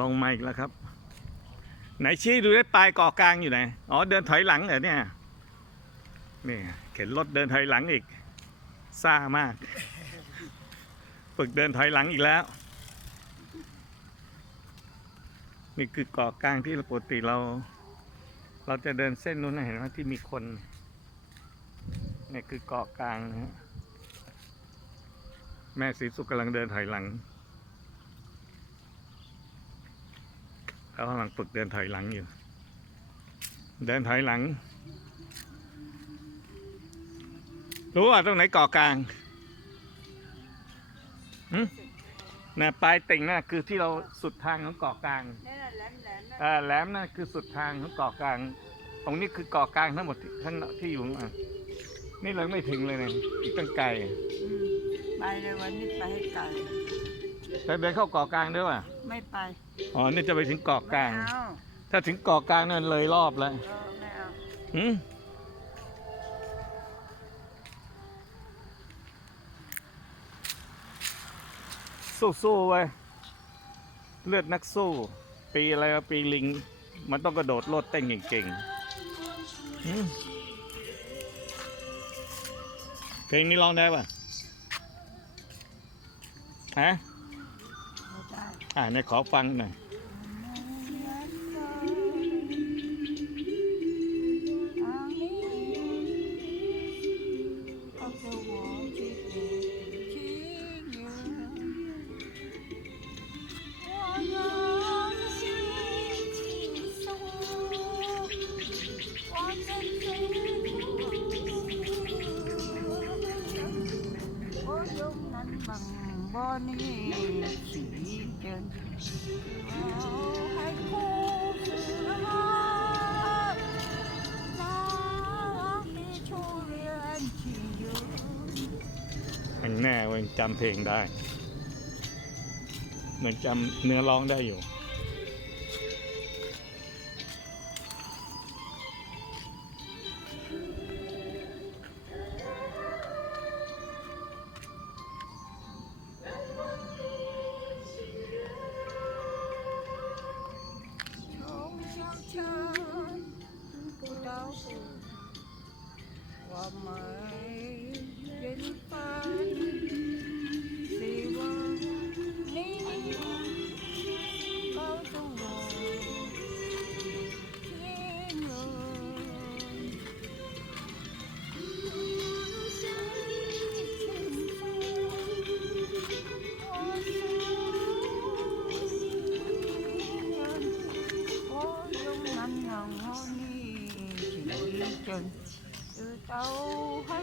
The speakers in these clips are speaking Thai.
ลงมาอีกแล้วครับ ไหนชี้ดูได้ปลายเกาะกลางอยู่ไหน อ๋อเดินถอยหลังเหรอเนี่ยนี่เข็นรถเดินถอยหลังอีกซ่ามาก ฝึกเดินถอยหลังอีกแล้ว นี่คือเกาะกลางที่ปกติเรา เราจะเดินเส้นนู้นเห็นไหมที่มีคนนี่คือเกาะกลางนะฮะแม่สีสุขกำลังเดินถอยหลัง เขากำลังฝึกเดินถอยหลังอยู่ เดินถอยหลัง รู้ว่าตรงไหนเกาะกลางหึน่ะปลายติ่งน่ะคือที่เราสุดทางของเกาะกลางนี่นแหละแหลมแหลมๆนะอ่าแหลมนั่นคือสุดทางของเกาะกลาง ตรงนี้คือเกาะกลางทั้งหมดที่ทั้งที่อยู่อะนี่เราไม่ถึงเลยเนี่ยอีกตั้งไกลอืมไปเลยวันนี้ไปให้ไกล แต่เดินเข้าเกาะกลางด้วยว่ะไม่ไปอ๋อนี่จะไปถึงเกาะกลาง ไม่เอาถ้าถึงเกาะกลางนั่นเลยรอบแล้วเออไม่เอาหืมสู้ๆไว้ยเลือดนักสู้ ปีอะไรวะปีลิง มันต้องกระโดดโลดเต้นเก่งๆหืมเพลงนี้ร้องได้ป่ะฮะไม่ได้ อ่าเนขอฟังหน่อย แน่เว้ยจำเพลงได้เหมือนจำเนื้อร้องได้อยู่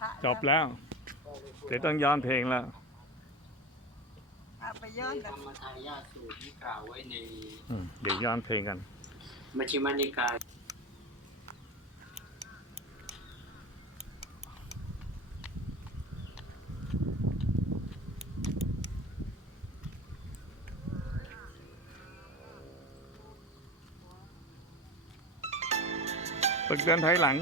พระจบแล้ว เดี๋ยวต้องย้อนเพลงแล้วเอาไปย้อนธกัรนรมทายาทสูตรที่กล่าวไว้ในอืมเดี๋ยวย้อนเพลงกันมัชฌิมานิกายฝึกเดินถอยหลัง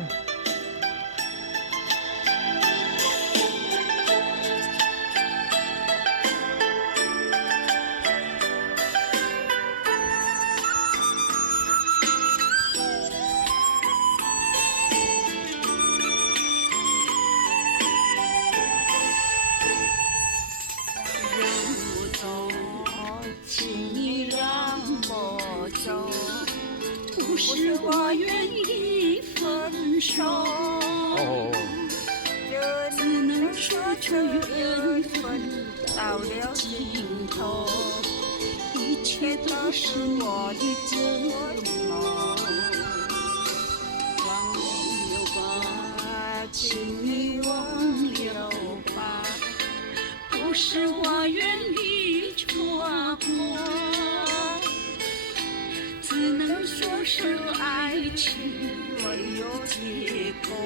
到了尽头一切都是我的错忘了吧请你忘了吧不是我愿意错过只能说是爱情没有结果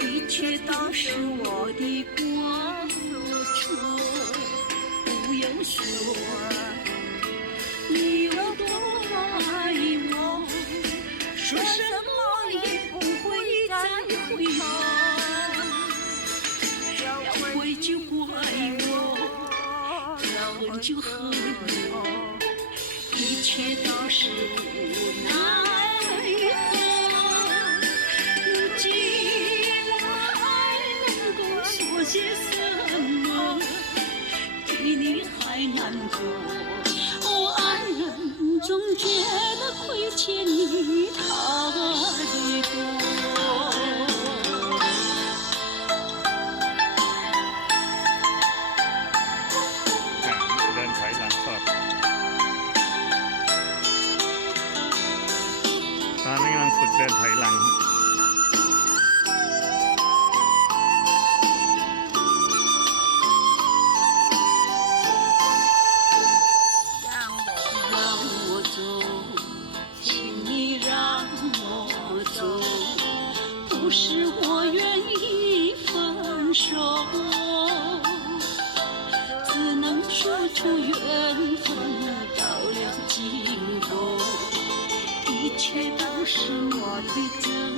一切都是我的过。说，你有多么爱我，说什么也不会再回头。要怪就怪我，要恨就恨我，一切都是无奈何。如太难做。哦，爱人总觉得亏欠你太多。却不是我的家。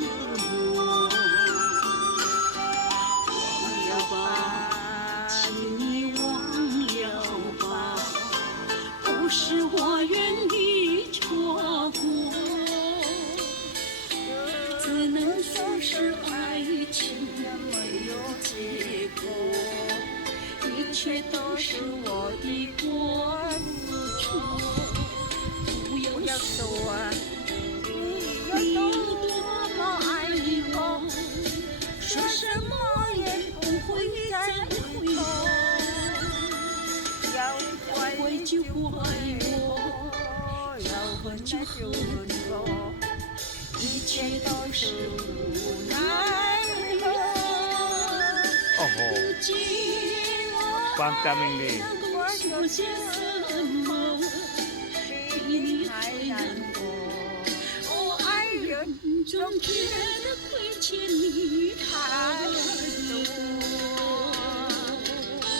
ความจำยังดี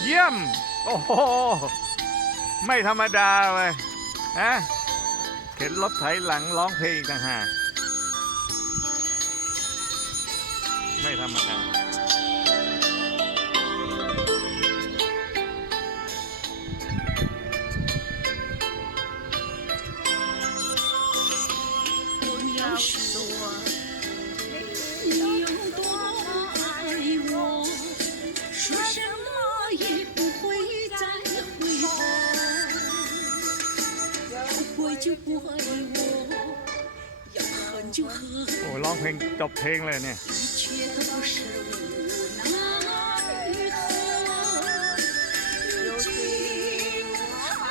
เยี่ยม โอ้โห ไม่ธรรมดาเว้ยฮะเข็นรถไถหลังร้องเพลงต่างหากไม่ธรรมดา 怪就怪我，要恨就恨 โอ้ร้องเพลงจบเพลงเลยเนี่ย 一切都是无奈何。如今我还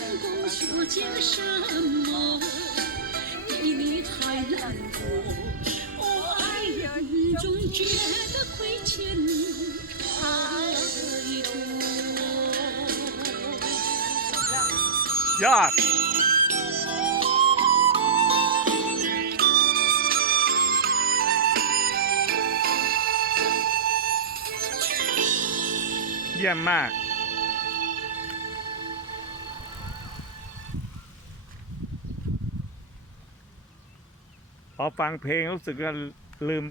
能够说些什么？替你还难过。哦，爱人总觉得亏欠你太多。 ยอด ยี่ยมมาก พอฟังเพลงรู้สึกว่าลืม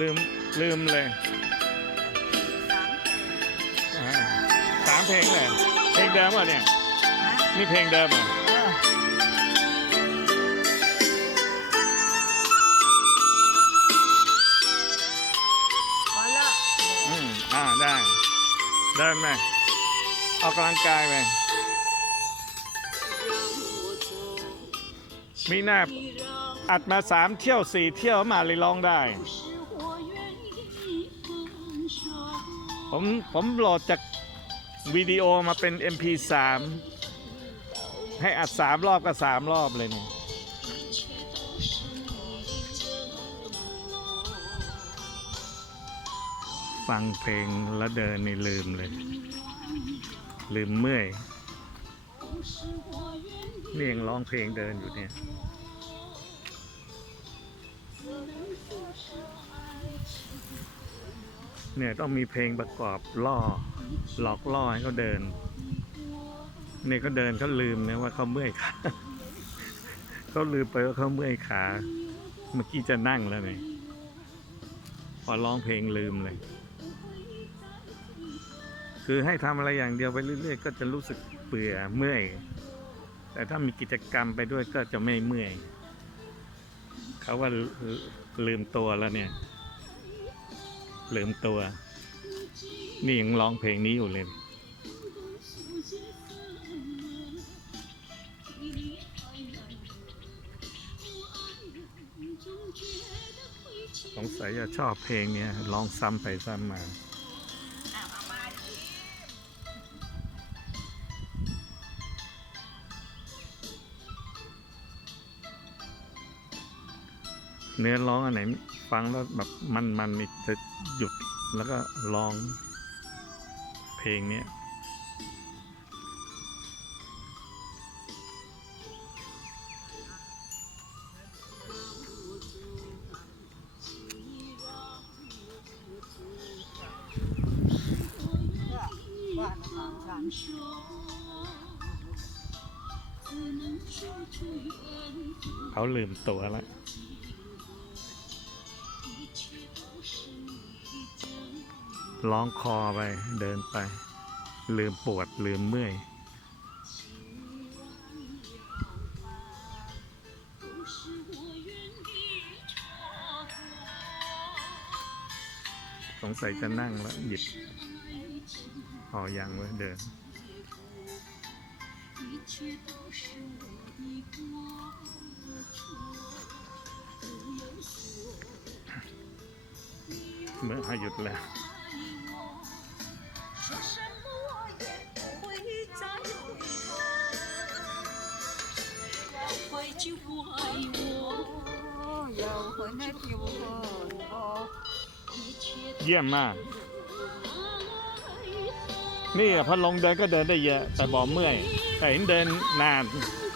ลืม ลืมเลยอ่าสามเพลงเลยเพลงเดิมเหรอเนี่ยนี่เพลงเดิมเหรอ好了。อืมอ่าได้ เดินไปออกกำลังกายไปมีหน้าอัดมาสามเที่ยวสี่เที่ยวมาเลยร้องได้ ผมผมโหลดจากวิดีโอมาเป็น MP3 ให้อัดสามรอบก็สามรอบเลยเนี่ย ฟังเพลงแล้วเดินนี่ลืมเลย ลืมเมื่อยนี่ยังร้องเพลงเดินอยู่เนี่ยเนี่ยต้องมีเพลงประกอบล่อ หลอกล่อให้เขาเดินเนี่ยเขาเดินเขาลืมนะว่าเขาเมื่อยขาเขาลืมไปว่าเขาเมื่อยขา เมื่อกี้จะนั่งแล้วเนี่ยพอร้องเพลงลืมเลย คือให้ทำอะไรอย่างเดียวไปเรื่อยๆ ก็จะรู้สึกเบื่อเมื่อย แต่ถ้ามีกิจกรรมไปด้วยก็จะไม่เมื่อย เขาว่าลืลืมตัวแล้วเนี่ย ลืมตัว นี่ยังร้องเพลงนี้อยู่เลยสงสัยจะชอบเพลงเนี้ยร้องซ้ำไปซ้ำมา เนื้อร้องอันไหนฟังแล้วแบบมันมันนี่จะหยุดแล้วก็ร้องเพลงเนี้ยเขาลืมตัวแล้ว ร้องคอไปเดินไป ลืมปวดลืมเมื่อย สงสัยจะนั่งแล้ว หยิบพออยางเว้ยเดินเมื่อหยุดแล้ว 说什么我也不会再回头，要怪就怪我，又去咩跳喎？哦，一切 เยี่ยมมาก 都爱 นี่อะพอลงเดินก็เดินได้เยอะ แต่บอกเมื่อย แต่เห็นเดินนาน 我。